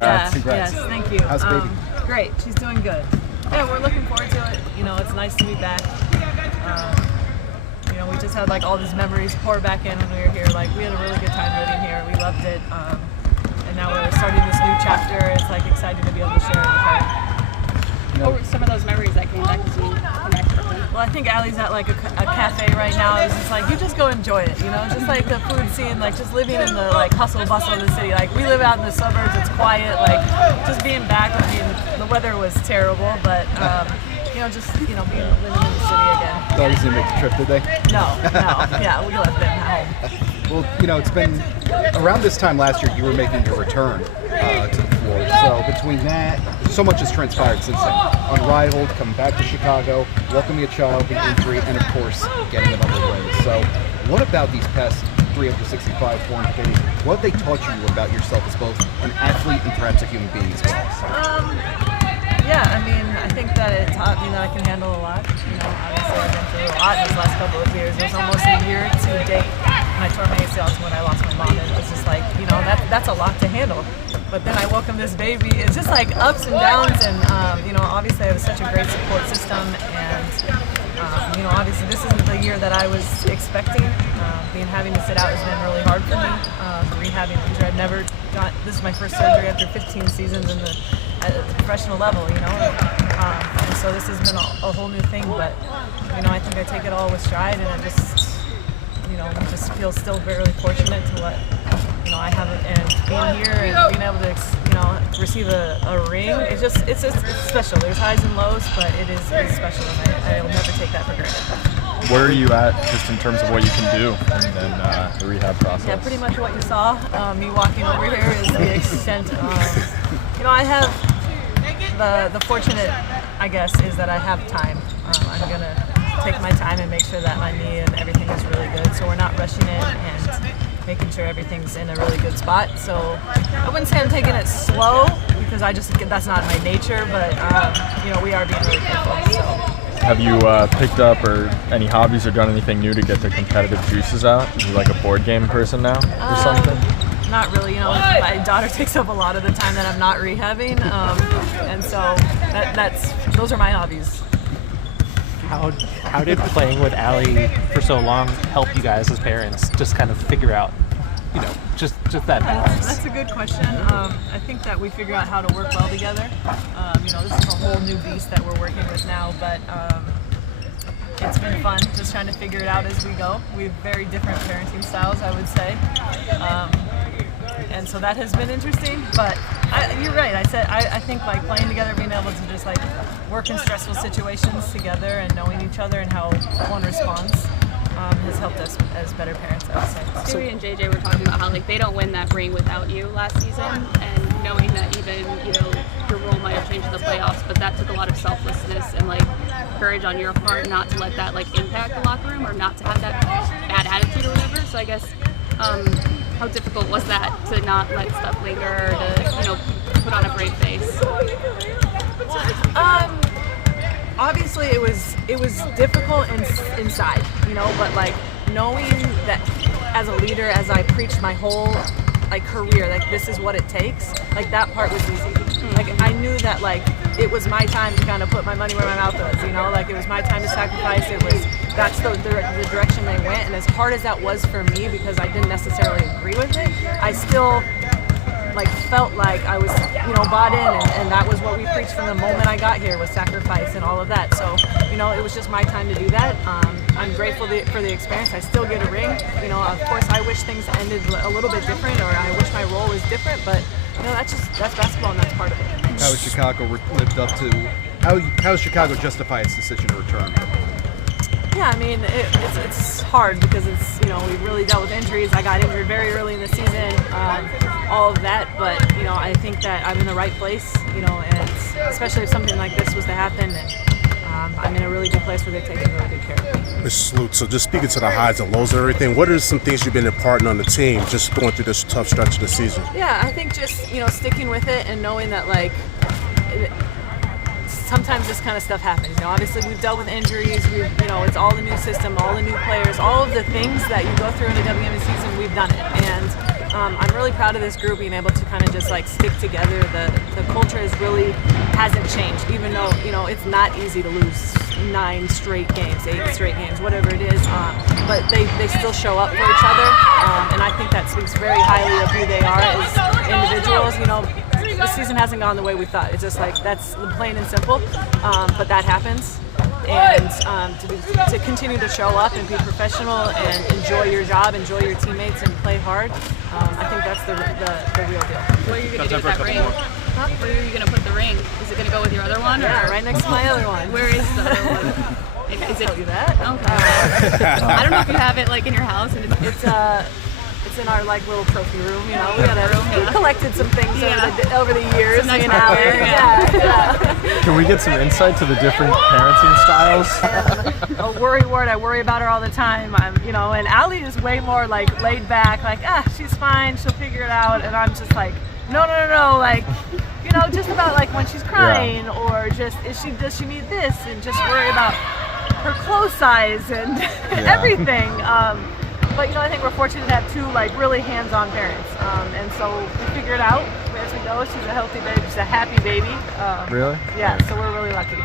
Yeah, Congrats. yes, thank you. How's the baby? Great, she's doing good. Yeah, we're looking forward to it. It's nice to be back. We just had all these memories pour back in when we were here. We had a really good time living here. We loved it. And now we're starting this new chapter. It's exciting to be able to share it with her. What were some of those memories that came back as you connect with them? Well, I think Allie's at a cafe right now. It's just you just go enjoy it, just the food scene, just living in the hustle bustle of the city. We live out in the suburbs, it's quiet, just being back. The weather was terrible, but living in the city again. Thought you didn't make the trip, did they? No, yeah, we left them at home. Well, it's been around this time last year you were making your return to the floor. So between that, so much has transpired since then. Unrivaled, coming back to Chicago, welcoming a child, the injury, and of course, getting it underway. So what about these past 365, 400 days? What have they taught you about yourself as both an athlete and perhaps a human being as well? Yeah, I think that it taught me that I can handle a lot. Obviously I've been through a lot these last couple of years. It was almost a year to date when I tore my ACL to when I lost my mom. And it was just that's a lot to handle. But then I welcome this baby. It's just ups and downs, and obviously I have such a great support system, and obviously this isn't the year that I was expecting. Having to sit out has been really hard for me. Rehabbing injury, I've never got. This is my first surgery after 15 seasons at the professional level, and so this has been a whole new thing. But I think I take it all with stride, and I just feel still very fortunate to what I have, and being here and being able to receive a ring. It's special. There's highs and lows, but it's special, and I will never take that for granted. Where are you at just in terms of what you can do and then the rehab process? Yeah, pretty much what you saw. Me walking over here is the extent of, I have the fortunate, I guess, is that I have time. I'm going to take my time and make sure that my knee and everything is really good. So we're not rushing it and making sure everything's in a really good spot. So I wouldn't say I'm taking it slow because that's not my nature, but we are being really careful. So. Have you picked up or any hobbies or done anything new to get the competitive juices out? Are you a board game person now or something? Not really. My daughter takes up a lot of the time that I'm not rehabbing, and so those are my hobbies. How did playing with Allie for so long help you guys as parents just kind of figure out, just that balance? That's a good question. I think that we figure out how to work well together. This is a whole new beast that we're working with now, but it's been fun just trying to figure it out as we go. We have very different parenting styles, I would say. And so that has been interesting, but you're right. I think playing together, being able to just work in stressful situations together and knowing each other and how one responds has helped us as better parents, I would say. Stewie and JJ were talking about how they don't win that ring without you last season, and knowing that even your role might have changed in the playoffs, but that took a lot of selflessness and courage on your part not to let that impact the locker room or not to have that bad attitude or whatever. So I guess how difficult was that to not let stuff linger or to put on a brave face? Obviously it was difficult inside, but knowing that as a leader, as I preached my whole career, this is what it takes, that part was easy. I knew that it was my time to kind of put my money where my mouth was, it was my time to sacrifice. That's the direction they went, and as hard as that was for me because I didn't necessarily agree with it, I still felt like I was bought in, and that was what we preached from the moment I got here, was sacrifice and all of that. So it was just my time to do that. I'm grateful for the experience. I still get a ring. Of course I wish things ended a little bit different, or I wish my role was different, but that's basketball, and that's part of it. How has Chicago lived up to? How does Chicago justify its decision to return? Yeah, it's hard because we really dealt with injuries. I got injured very early in the season, all of that. But I think that I'm in the right place. And especially if something like this was to happen, I'm in a really good place where they're taking really good care of me. Ms. Sloot, so just speaking to the highs and lows and everything, what are some things you've been imparting on the team just going through this tough stretch of the season? Yeah, I think just sticking with it and knowing that sometimes this kind of stuff happens. Obviously we've dealt with injuries. It's all the new system, all the new players, all of the things that you go through in the WNBA season. We've done it, and I'm really proud of this group being able to kind of just like stick together. The culture hasn't changed, even though it's not easy to lose 9 straight games, 8 straight games, whatever it is. But they still show up for each other, and I think that speaks very highly of who they are as individuals. The season hasn't gone the way we thought. It's just like that's plain and simple, but that happens. And to continue to show up and be professional and enjoy your job, enjoy your teammates, and play hard, I think that's the real deal. What are you going to do with that ring? Where are you going to put the ring? Is it going to go with your other one? Yeah, or? right next to my other one. Where is the other one? Is it? Tell you that? Okay. I don't know if you have it like in your house. And It's in our like little trophy room. We collected some things over the years. Some nice me and Allie. hardware, Yeah. Can we get some insight to the different parenting styles? A worry ward. I worry about her all the time. And Allie is way more like laid back. Like, she's fine. She'll figure it out. And I'm just like, no. Like, just about like when she's crying or just does she need this, and just worry about her clothes size and everything. But I think we're fortunate to have 2 like really hands-on parents, and so we figure it out as we go. She's a healthy baby. She's a happy baby. Really? Yeah. So we're really lucky.